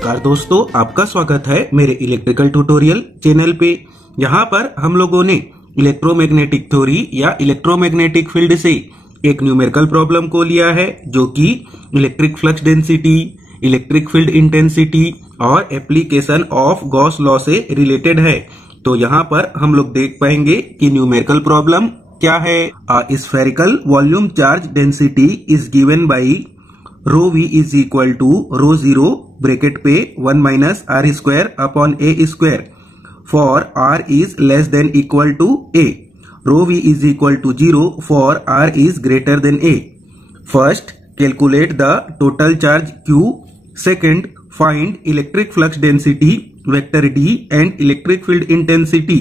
नमस्कार दोस्तों, आपका स्वागत है मेरे इलेक्ट्रिकल ट्यूटोरियल चैनल पे। यहाँ पर हम लोगों ने इलेक्ट्रोमैग्नेटिक थ्योरी या इलेक्ट्रोमैग्नेटिक फील्ड से एक न्यूमेरिकल प्रॉब्लम को लिया है, जो कि electric flux density, electric field intensity और एप्लीकेशन ऑफ गॉस लॉ से रिलेटेड है। तो यहाँ पर हम लोग देख पाएंगे कि न्यूमेरिकल प्रॉब्लम क्या है। Spherical volume charge density is given by rho v is equal to rho zero bracket पे 1 minus r square upon a square for r is less than equal to a. Rho v is equal to 0 for r is greater than a. First, calculate the total charge Q. Second, find electric flux density vector D and electric field intensity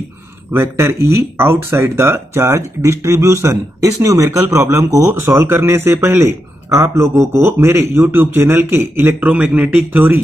vector E outside the charge distribution। इस numerical problem को solve करने से पहले आप लोगों को मेरे YouTube channel के इलेक्ट्रोमैग्नेटिक थ्योरी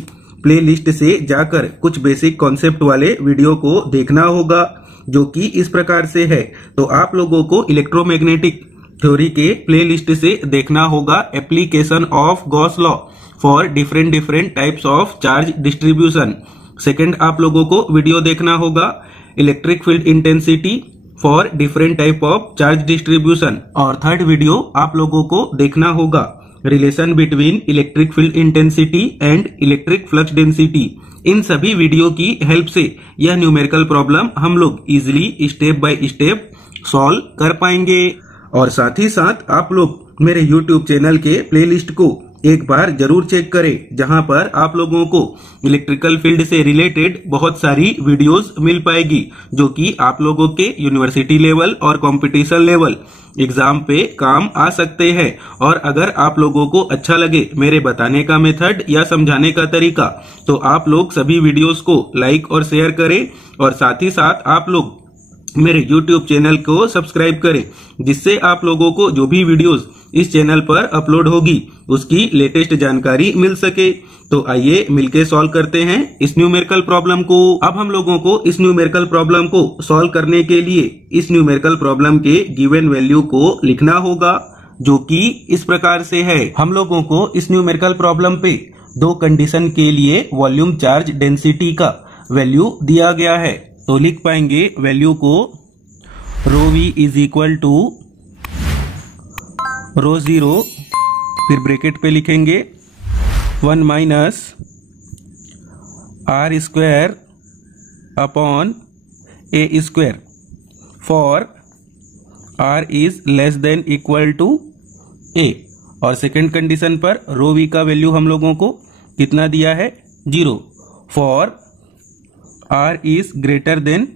प्लेलिस्ट से जाकर कुछ बेसिक कॉन्सेप्ट वाले वीडियो को देखना होगा, जो कि इस प्रकार से है। तो आप लोगों को इलेक्ट्रोमैग्नेटिक थ्योरी के प्लेलिस्ट से देखना होगा application of Gauss law for different types of charge distribution. Second, आप लोगों को वीडियो देखना होगा electric field intensity for different type of charge distribution. और थर्ड वीडियो आप लोगों को देखना होगा relation between electric field intensity and electric flux density. इन सभी वीडियो की हेल्प से यह न्यूमेरिकल प्रॉब्लम हम लोग easily step by step solve कर पाएंगे। और साथ ही साथ आप लोग मेरे YouTube चैनल के प्लेलिस्ट को एक बार जरूर चेक करें, जहां पर आप लोगों को इलेक्ट्रिकल फील्ड से रिलेटेड बहुत सारी वीडियोस मिल पाएगी, जो कि आप लोगों के यूनिवर्सिटी लेवल और कंपटीशन लेवल एग्जाम पे काम आ सकते हैं। और अगर आप लोगों को अच्छा लगे मेरे बताने का मेथड या समझाने का तरीका, तो आप लोग सभी वीडियोस को लाइक और शेयर करें। और साथ ही साथ आप लोग मेरे YouTube चैनल को सब्सक्राइब करें, जिससे आप लोगों को जो भी वीडियोस इस चैनल पर अपलोड होगी उसकी लेटेस्ट जानकारी मिल सके। तो आइए मिलके सॉल्व करते हैं इस न्यूमेरिकल प्रॉब्लम को। अब हम लोगों को इस न्यूमेरिकल प्रॉब्लम को सॉल्व करने के लिए इस न्यूमेरिकल प्रॉब्लम के गिवन वैल्यू को लिखना होगा, जो कि इस प्रकार से है। हम लोगों को इस न्यूमेरिकल प्रॉब्लम पे दो कंडीशन के लिए वॉल्यूम चार्ज डेंसिटी का वैल्यू दिया गया है। तो लिख पाएंगे वैल्यू को rho v is equal to rho zero, फिर ब्रैकेट पे लिखेंगे 1 minus r square upon a square for r is less than equal to a. और सेकंड कंडीशन पर रो वी का वैल्यू हम लोगों को कितना दिया है, 0 for r is greater than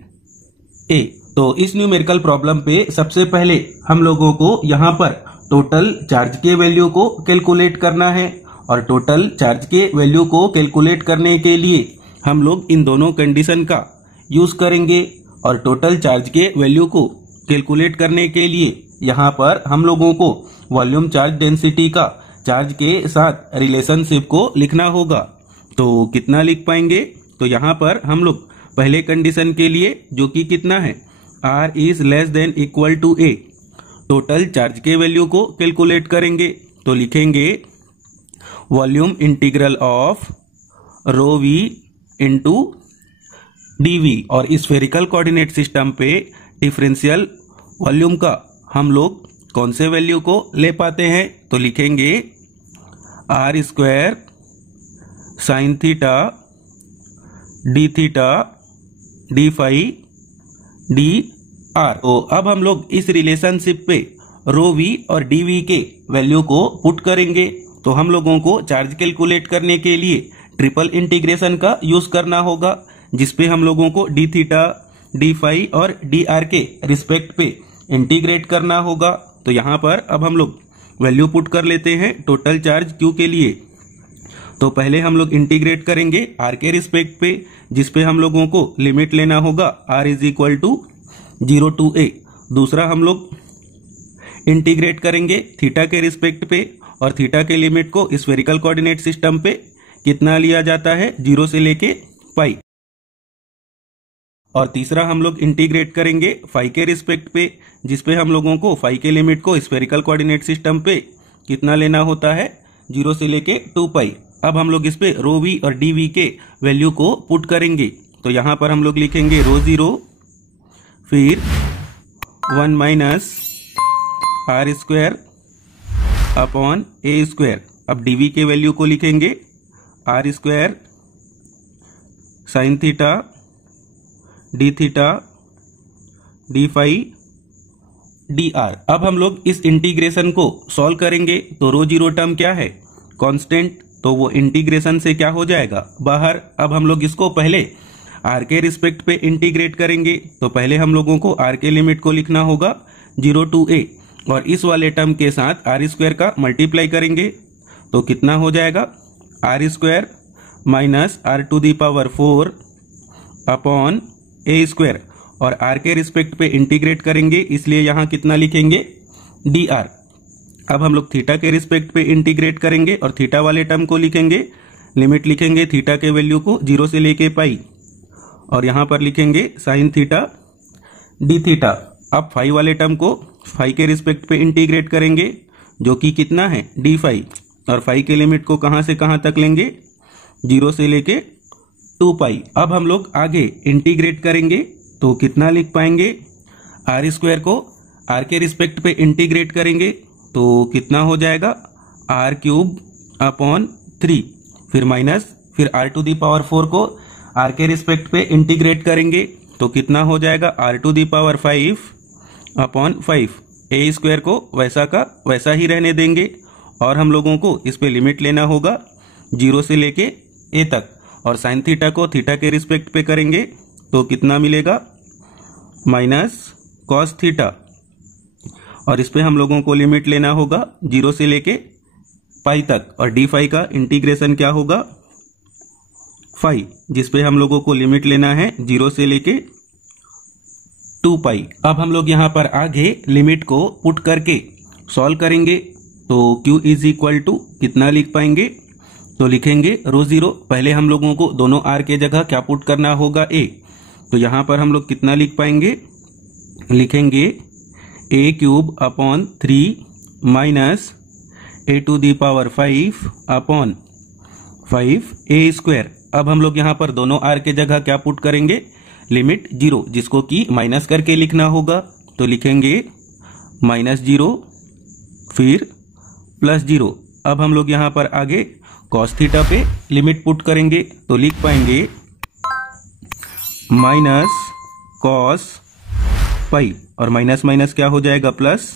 a. तो इस न्यूमेरिकल प्रॉब्लम पे सबसे पहले हम लोगों को यहाँ पर टोटल चार्ज के वैल्यू को कैलकुलेट करना है। और टोटल चार्ज के वैल्यू को कैलकुलेट करने के लिए हम लोग इन दोनों कंडीशन का यूज करेंगे। और टोटल चार्ज के वैल्यू को कैलकुलेट करने के लिए यहाँ पर हम लोगों को वॉल्यूम चार्ज डेंसिटी का चार्ज के साथ रिलेशनशिप को लिखना होगा। तो कितना लिख पाएंगे, तो यहाँ पर हम लोग पहले कंडीशन के लिए, जो कि कितना है, R is less than equal to A, total charge के वैल्यू को कैलकुलेट करेंगे। तो लिखेंगे volume integral of rho v into dV। और स्फेरिकल कोऑर्डिनेट सिस्टम पे डिफरेंशियल वॉल्यूम का हम लोग कौन से वैल्यू को ले पाते हैं, तो लिखेंगे R square sine theta d theta d phi d r. तो अब हम लोग इस रिलेशनशिप पे रो वी और डी वी के वैल्यू को पुट करेंगे। तो हम लोगों को चार्ज कैलकुलेट करने के लिए ट्रिपल इंटीग्रेशन का यूज करना होगा, जिसपे हम लोगों को डी थीटा डी फाई और डी आर के रिस्पेक्ट पे इंटीग्रेट करना होगा। तो यहाँ पर अब हम लोग वैल्यू पुट कर लेते हैं टोटल चार्ज Q के लिए। तो पहले हम लोग इंटीग्रेट करेंगे R के रिस्पेक्ट पे, जिसपे हम लोगों को लिमिट लेना होगा R is equal to 0 to A। दूसरा हम लोग इंटीग्रेट करेंगे थीटा के रिस्पेक्ट पे, और थीटा के लिमिट को स्फेरिकल कोऑर्डिनेट सिस्टम पे कितना लिया जाता है, 0 से लेके पाई। और तीसरा हम लोग इंटीग्रेट करेंगे फाई के रिस्पेक्ट पे, जिसपे हम लोगों को फाई के लिमिट को स्फेरिकल कोऑर्डिनेट सिस्टम पे कितना लेना होता है, 0 से लेके 2 पाई। अब हम लोग इस पे रो वी और डी वी के वैल्यू को पुट करेंगे। तो यहां पर हम लोग लिखेंगे रो 0 फिर 1 minus r square upon a square. अब डीवी के वैल्यू को लिखेंगे r square sine theta d theta d phi d r. अब हम लोग इस इंटीग्रेशन को सॉल्व करेंगे। तो रो 0 टर्म क्या है, कांस्टेंट, तो वो इंटीग्रेशन से क्या हो जाएगा बाहर। अब हम लोग इसको पहले आर के रिस्पेक्ट पे इंटीग्रेट करेंगे। तो पहले हम लोगों को आर के लिमिट को लिखना होगा 0 to a और इस वाले टर्म के साथ आर स्क्वायर का मल्टीप्लाई करेंगे। तो कितना हो जाएगा r square minus r to the power 4 upon a square और आर के रिस्पेक्ट पे इंटीग्रेट करेंगे, इसलिए यहां कितना लिखेंगे डी आर। अब हम लोग थीटा के रिस्पेक्ट पे इंटीग्रेट करेंगे और थीटा वाले टर्म को लिखेंगे, लिमिट लिखेंगे थीटा के वैल्यू को 0 से लेके पाई और यहां पर लिखेंगे साइन थीटा डी थीटा। अब फाई वाले टर्म को फाई के रिस्पेक्ट पे इंटीग्रेट करेंगे जो कि कितना है डी फाई और फाई के लिमिट को कहां से कहां तक लेंगे 0 से लेके 2 पाई। अब हम लोग आगे इंटीग्रेट करेंगे तो कितना लिख पाएंगे आर स्क्वायर को आर के रिस्पेक्ट पे इंटीग्रेट करेंगे तो कितना हो जाएगा आर क्यूब अपॉन 3 फिर माइनस फिर आर टू दी पावर 4 को आर के रिस्पेक्ट पे इंटीग्रेट करेंगे तो कितना हो जाएगा r to the power 5 upon 5। A square को वैसा का वैसा ही रहने देंगे और हम लोगों को इस पे लिमिट लेना होगा 0 से लेके ए तक और साइन थीटा को थीटा के रिस्पेक्ट पे करेंगे तो कितना मिलेगा माइनस कॉस थीटा और इस पे हम लोगों को लिमिट लेना होगा 0 से लेके पाई तक और डी फाई का इंटीग्रेशन क्या होगा फाई, जिस पे हम लोगों को लिमिट लेना है 0 से लेके 2 पाई। अब हम लोग यहां पर आगे लिमिट को पुट करके सॉल्व करेंगे। तो Q इज इक्वल टू कितना लिख पाएंगे, तो लिखेंगे रो 0। पहले हम लोगों को दोनों आर के जगह क्या पुट करना होगा ए, तो यहां पर हम लोग कितना लिख पाएंगे, लिखेंगे a cube upon 3 minus a to the power 5 upon 5 a square. अब हम लोग यहां पर दोनों आर के जगह क्या पुट करेंगे लिमिट 0, जिसको कि माइनस करके लिखना होगा। तो लिखेंगे -0 फिर +0। अब हम लोग यहां पर आगे कॉस थीटा पे लिमिट पुट करेंगे तो लिख पाएंगे माइनस कॉस पाई और माइनस माइनस क्या हो जाएगा प्लस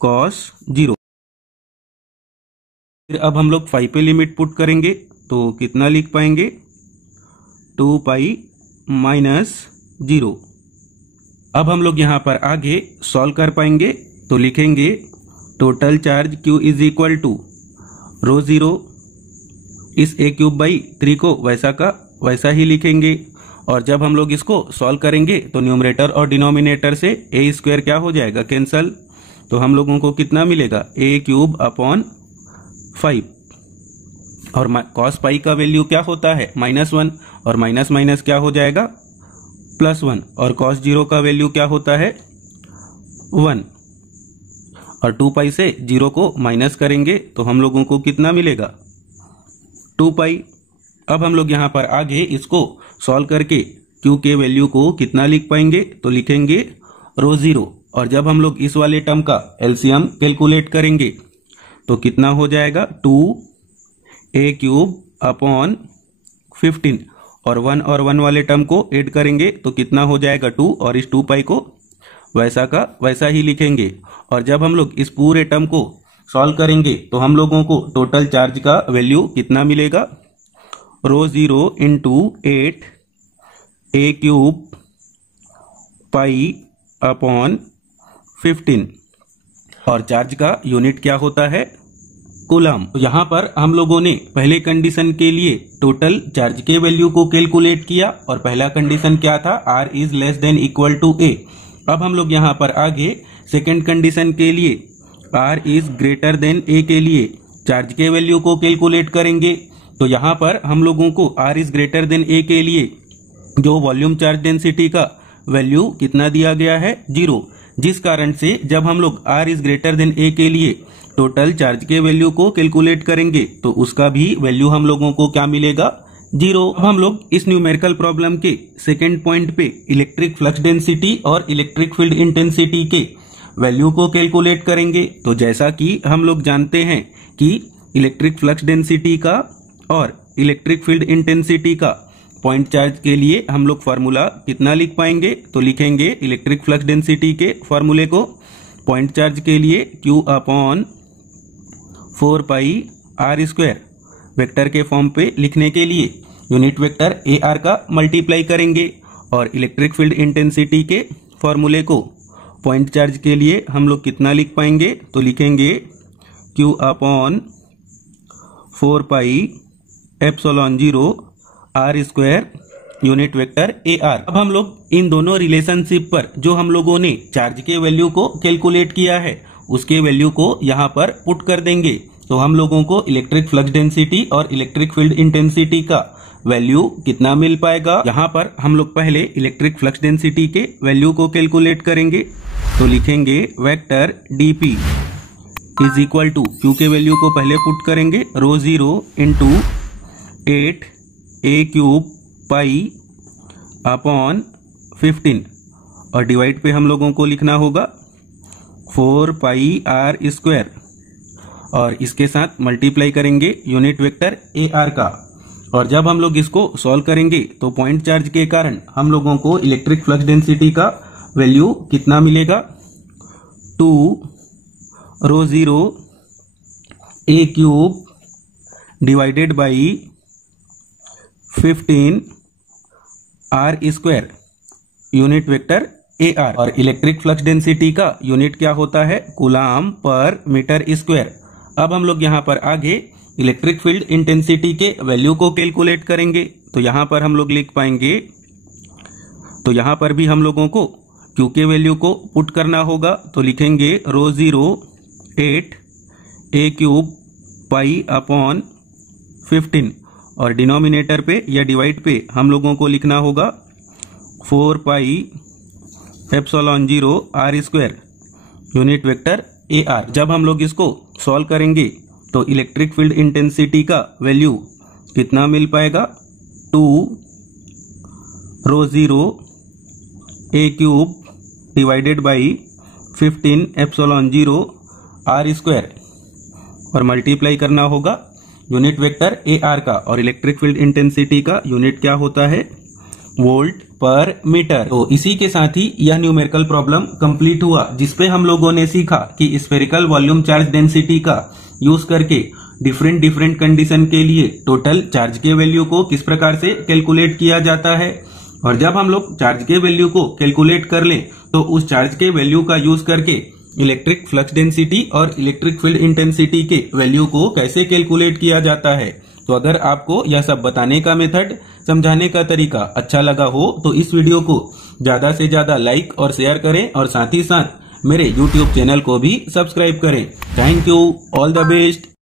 कॉस 0। फिर अब हम लोग 5 पे लिमिट पुट करेंगे तो कितना लिख पाएंगे 2 पाई माइनस 0। अब हम लोग यहां पर आगे सॉल्व कर पाएंगे तो लिखेंगे total charge Q is equal to rho 0 इस a क्यूब बाई 3 को वैसा का वैसा ही लिखेंगे और जब हम लोग इसको सॉल्व करेंगे तो न्यूमरेटर और डिनोमिनेटर से a स्क्वायर क्या हो जाएगा कैंसल। तो हम लोगों को कितना मिलेगा a क्यूब अपॉन 5 और कॉस पाई का वैल्यू क्या होता है -1 और माइनस माइनस क्या हो जाएगा +1 और कॉस 0 का वैल्यू क्या होता है 1 और 2 पाई से 0 को माइनस करेंगे तो हम लोगों को कितना मिलेगा 2 पाई। अब हम लोग यहां पर आगे इसको सॉल्व करके Q के वैल्यू को कितना लिख पाएंगे, तो लिखेंगे रो 0 और जब हम लोग इस वाले टर्म का एलसीएम कैलकुलेट करेंगे तो कितना हो जाएगा 2a क्यूब अपॉन 15 और 1 और 1 वाले टर्म को ऐड करेंगे तो कितना हो जाएगा 2 और इस 2 पाई को वैसा का वैसा ही लिखेंगे और जब हम लोग इस पूरे टर्म को सॉल्व करेंगे तो हम लोगों को टोटल चार्ज का वैल्यू कितना मिलेगा रो 0 into 8 a cube pi upon 15 और चार्ज का यूनिट क्या होता है कूलम। यहाँ पर हम लोगों ने पहले कंडीशन के लिए टोटल चार्ज के वैल्यू को कैलकुलेट किया और पहला कंडीशन क्या था r is less than equal to a। अब हम लोग यहाँ पर आगे सेकेंड कंडीशन के लिए r is greater then a के लिए चार्ज के वैल्यू को कैलकुलेट करेंगे। तो यहाँ पर हम लोगों को r is greater then a के लिए जो वॉल्यूम चार्ज डेंसिटी का वैल्यू कितना दिया गया है 0, जिस कारण से जब हम लोग R is greater then A के लिए टोटल चार्ज के वैल्यू को कैलकुलेट करेंगे तो उसका भी वैल्यू हम लोगों को क्या मिलेगा, 0। हम लोग इस न्यूमेरिकल प्रॉब्लम के सेकेंड पॉइंट पे इलेक्ट्रिक फ्लक्स डेंसिटी और इलेक्ट्रिक फील्ड इंटेंसिटी के वैल्यू को कैलकुलेट करेंगे। तो जैसा कि हम लोग जानते हैं कि इलेक्ट्रिक फ्लक्स डेंसिटी का और इलेक्ट्रिक फील्ड इंटेंसिटी का पॉइंट चार्ज के लिए हम लोग फॉर्मूला कितना लिख पाएंगे, तो लिखेंगे इलेक्ट्रिक फ्लक्स डेंसिटी के फॉर्मूले को पॉइंट चार्ज के लिए Q/4πr²। वेक्टर के फॉर्म पे लिखने के लिए यूनिट वेक्टर AR का मल्टीप्लाई करेंगे और इलेक्ट्रिक फील्ड इंटेंसिटी के फॉर्मूले को पॉइंट चार्ज के लिए हम लोग कितना लिख पाएंगे, तो लिखेंगे Q/4πε0r² यूनिट वेक्टर AR। अब हम लोग इन दोनों रिलेशनशिप पर जो हम लोगों ने चार्ज के वैल्यू को कैलकुलेट किया है उसके वैल्यू को यहाँ पर पुट कर देंगे। तो हम लोगों को इलेक्ट्रिक फ्लक्स डेंसिटी और इलेक्ट्रिक फील्ड इंटेंसिटी का वैल्यू कितना मिल पाएगा। यहाँ पर हम लोग पहले इलेक्ट्रिक फ्लक्स डेंसिटी के वैल्यू को कैलकुलेट करेंगे। तो लिखेंगे vector dp is equal to Q के वैल्यू को पहले पुट करेंगे ρ0 इंटू 8a³ और डिवाइड पे हम लोगों को लिखना होगा 4πr² और इसके साथ मल्टीप्लाई करेंगे यूनिट वेक्टर AR का। और जब हम लोग इसको सॉल्व करेंगे तो पॉइंट चार्ज के कारण हम लोगों को इलेक्ट्रिक फ्लक्स डेंसिटी का वैल्यू कितना मिलेगा, 2ρ0 a³ divided by 15r² unit vector AR। और इलेक्ट्रिक फ्लक्स डेंसिटी का यूनिट क्या होता है, कूलाम पर मीटर स्क्वायर। अब हम लोग यहाँ पर आगे इलेक्ट्रिक फील्ड इंटेंसिटी के वैल्यू को कैलकुलेट करेंगे। तो यहाँ पर हम लोग लिख पाएंगे, तो यहाँ पर भी हम लोगों को Q के वैल्यू को पुट करना होगा। तो लिखेंगे ρ0 8a³ और डिनोमिनेटर पे या डिवाइड पे हम लोगों को लिखना होगा 4πε0r² यूनिट वेक्टर AR। जब हम लोग इसको सॉल्व करेंगे तो इलेक्ट्रिक फील्ड इंटेंसिटी का वैल्यू कितना मिल पाएगा, 2ρ0 a³ डिवाइडेड बाई 15ε0r² और मल्टीप्लाई करना होगा यूनिट वेक्टर AR का। और इलेक्ट्रिक फील्ड इंटेंसिटी का यूनिट क्या होता है, वोल्ट पर मीटर। तो इसी के साथ ही यह न्यूमेरिकल प्रॉब्लम कंप्लीट हुआ, जिसपे हम लोगों ने सीखा कि स्फेरिकल वॉल्यूम चार्ज डेंसिटी का यूज करके डिफरेंट कंडीशन के लिए टोटल चार्ज के वैल्यू को किस प्रकार से कैलकुलेट किया जाता है। और जब हम लोग चार्ज के वैल्यू को कैलकुलेट कर लें तो उस चार्ज के वैल्यू का यूज करके इलेक्ट्रिक फ्लक्स डेंसिटी और इलेक्ट्रिक फील्ड इंटेंसिटी के वैल्यू को कैसे कैलकुलेट किया जाता है। तो अगर आपको यह सब बताने का मेथड, समझाने का तरीका अच्छा लगा हो तो इस वीडियो को ज्यादा से ज्यादा लाइक और शेयर करें और साथ ही साथ मेरे YouTube चैनल को भी सब्सक्राइब करें। Thank you, all the best.